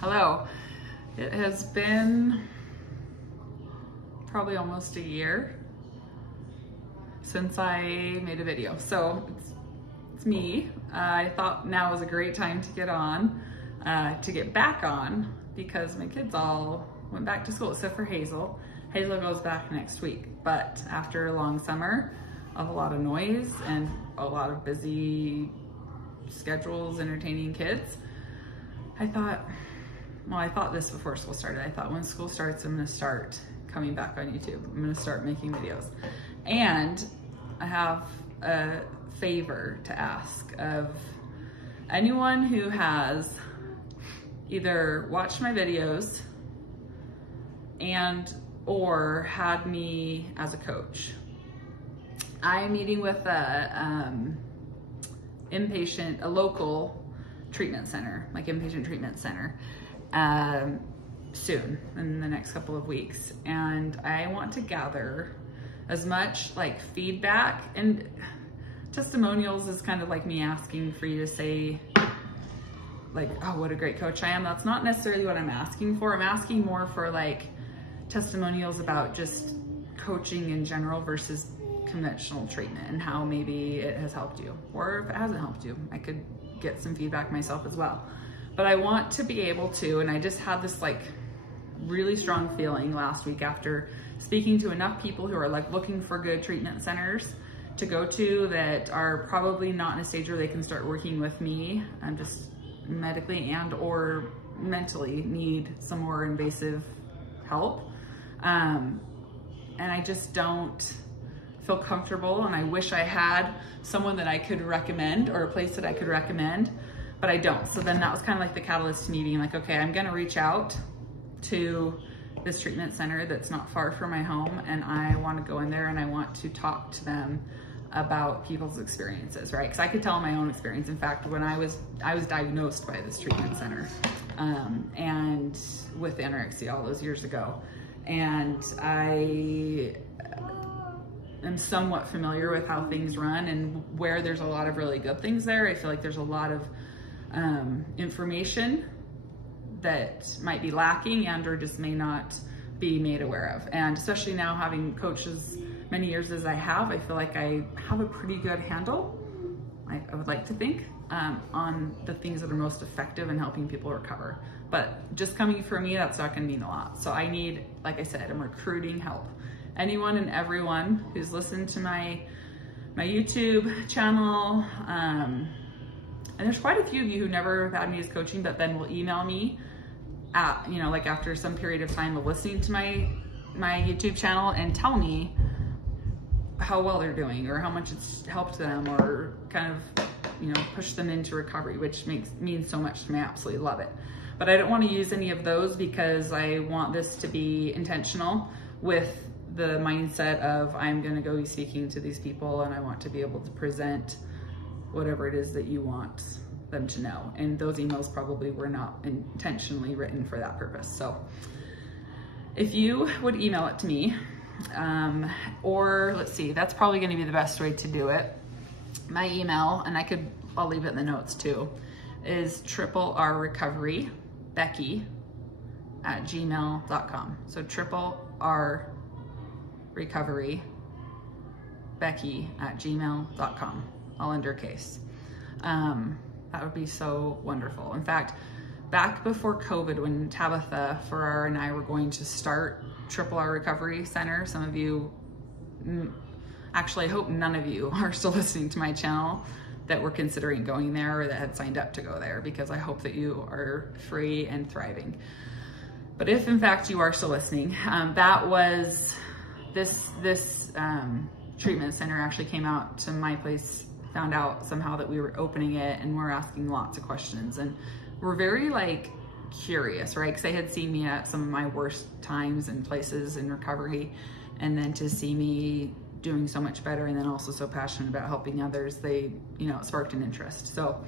Hello. It has been probably almost a year since I made a video. So it's me. I thought now was a great time to get on, to get back on, because my kids all went back to school except for Hazel. Hazel goes back next week, but after a long summer of a lot of noise and a lot of busy schedules entertaining kids, I thought this before school started. I thought when school starts, I'm gonna start coming back on YouTube. I'm gonna start making videos. And I have a favor to ask of anyone who has either watched my videos and or had me as a coach. I'm meeting with a local treatment center, like inpatient treatment center, soon in the next couple of weeks. And I want to gather as much like feedback, and testimonials is kind of like me asking for you to say like, oh, what a great coach I am. That's not necessarily what I'm asking for. I'm asking more for like testimonials about just coaching in general versus conventional treatment and how maybe it has helped you, or if it hasn't helped you, I could get some feedback myself as well. But I want to be able to, and I just had this like really strong feeling last week after speaking to enough people who are like looking for good treatment centers to go to that are probably not in a stage where they can start working with me and just medically and or mentally need some more invasive help. And I just don't feel comfortable, and I wish I had someone that I could recommend or a place that I could recommend, but I don't. So then that was kind of like the catalyst to me being like, okay, I'm gonna reach out to this treatment center that's not far from my home, and I want to go in there and I want to talk to them about people's experiences, right? Because I could tell my own experience. In fact, when I was diagnosed by this treatment center and with anorexia all those years ago, and I am somewhat familiar with how things run, and where there's a lot of really good things there, I feel like there's a lot of information that might be lacking and or just may not be made aware of. And especially now having coached as many years as I have, I feel like I have a pretty good handle, I would like to think, on the things that are most effective in helping people recover. But just coming from me, that's not gonna mean a lot. So I need, like I said, I'm recruiting help. Anyone and everyone who's listened to my YouTube channel, and there's quite a few of you who never have had me as coaching, but then will email me at, you know, like after some period of time of listening to my YouTube channel and tell me how well they're doing or how much it's helped them or kind of, you know, push them into recovery, which means so much to me. I absolutely love it. But I don't want to use any of those because I want this to be intentional with the mindset of I'm going to go be speaking to these people, and I want to be able to present whatever it is that you want them to know. And those emails probably were not intentionally written for that purpose. So if you would email it to me, or let's see, that's probably going to be the best way to do it. My email, and I'll leave it in the notes too, is triplerrecoverybecky@gmail.com. So triplerrecoverybecky@gmail.com, all undercase. That would be so wonderful. In fact, back before COVID, when Tabitha, Farrar, and I were going to start Triple R Recovery Center, some of you, actually I hope none of you are still listening to my channel that were considering going there or that had signed up to go there, because I hope that you are free and thriving. But if in fact you are still listening, that was this treatment center actually came out to my place, found out somehow that we were opening it, and we're asking lots of questions, and we're very like curious, right? Because they had seen me at some of my worst times and places in recovery, and then to see me doing so much better and then also so passionate about helping others, they, you know, it sparked an interest. So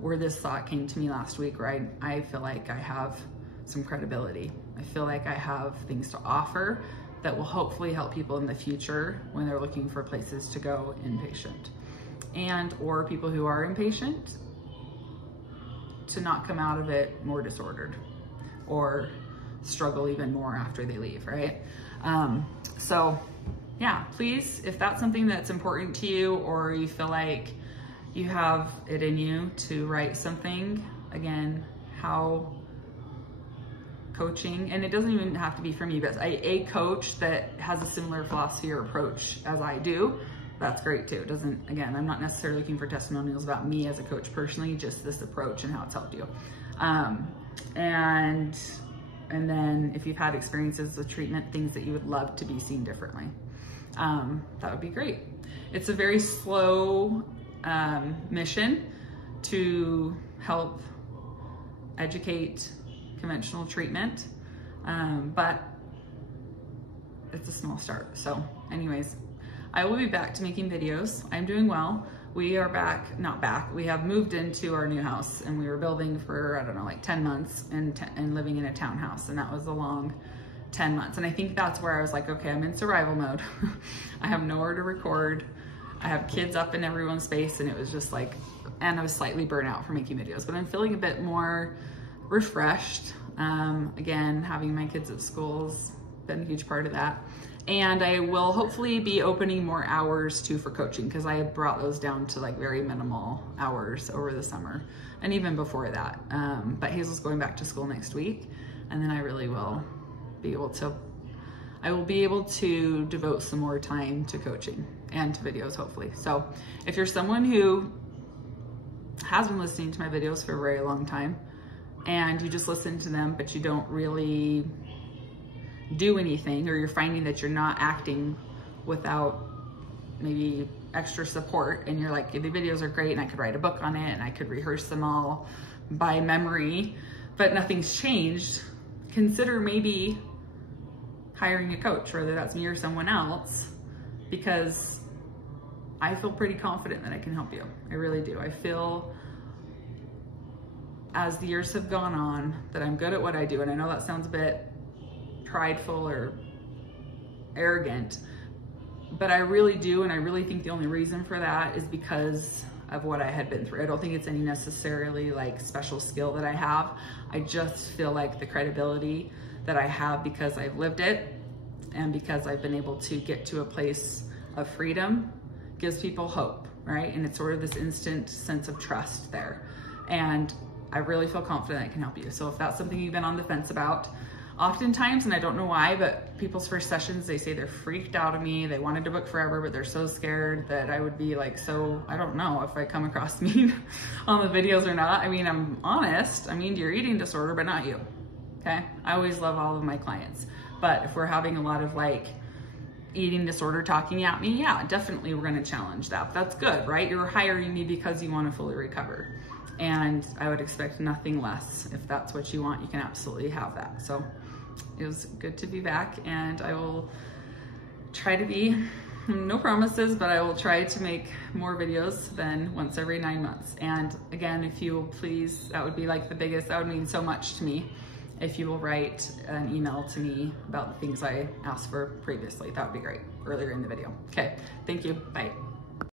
where this thought came to me last week, where I feel like I have some credibility. I feel like I have things to offer that will hopefully help people in the future when they're looking for places to go inpatient, and or people who are inpatient to not come out of it more disordered or struggle even more after they leave, right? So yeah, please, if that's something that's important to you, or you feel like you have it in you to write something, again, how coaching, and it doesn't even have to be for me, but a coach that has a similar philosophy or approach as I do, that's great too. It doesn't, again, I'm not necessarily looking for testimonials about me as a coach personally, just this approach and how it's helped you. And then if you've had experiences with treatment, things that you would love to be seen differently, that would be great. It's a very slow mission to help educate conventional treatment, but it's a small start. So anyways, I will be back to making videos. I'm doing well. We are back, not back, we have moved into our new house, and we were building for, I don't know, like 10 months and living in a townhouse, and that was a long 10 months. And I think that's where I was like, okay, I'm in survival mode. I have nowhere to record. I have kids up in everyone's face, and it was just like, and I was slightly burnt out for making videos, but I'm feeling a bit more refreshed. Again, having my kids at school's been a huge part of that. And I will hopefully be opening more hours too for coaching, because I had brought those down to like very minimal hours over the summer and even before that. But Hazel's going back to school next week, and then I really will be able to devote some more time to coaching and to videos, hopefully. So if you're someone who has been listening to my videos for a very long time, and you just listen to them, but you don't really do anything, or you're finding that you're not acting without maybe extra support, and you're like, the videos are great and I could write a book on it and I could rehearse them all by memory, but nothing's changed, consider maybe hiring a coach, whether that's me or someone else, because I feel pretty confident that I can help you. I really do. I feel as the years have gone on that I'm good at what I do, and I know that sounds a bit prideful or arrogant, but I really do, and I really think the only reason for that is because of what I had been through. I don't think it's any necessarily like special skill that I have. I just feel like the credibility that I have because I've lived it, and because I've been able to get to a place of freedom, gives people hope, right? And it's sort of this instant sense of trust there. And I really feel confident I can help you. So if that's something you've been on the fence about, oftentimes, and I don't know why, but people's first sessions, they say they're freaked out of me. They wanted to book forever, but they're so scared that I would be like, so I don't know if I come across mean on the videos or not. I mean, I'm honest. I mean, your eating disorder, but not you, okay? I always love all of my clients. But if we're having a lot of like eating disorder talking at me, yeah, definitely we're gonna challenge that. But that's good, right? You're hiring me because you wanna fully recover. And I would expect nothing less. If that's what you want, you can absolutely have that. So it was good to be back, and I will try to be, no promises, but I will try to make more videos than once every 9 months. And again, if you will please, that would be like the biggest, that would mean so much to me. If you will write an email to me about the things I asked for previously, that would be great, earlier in the video. Okay, thank you, bye.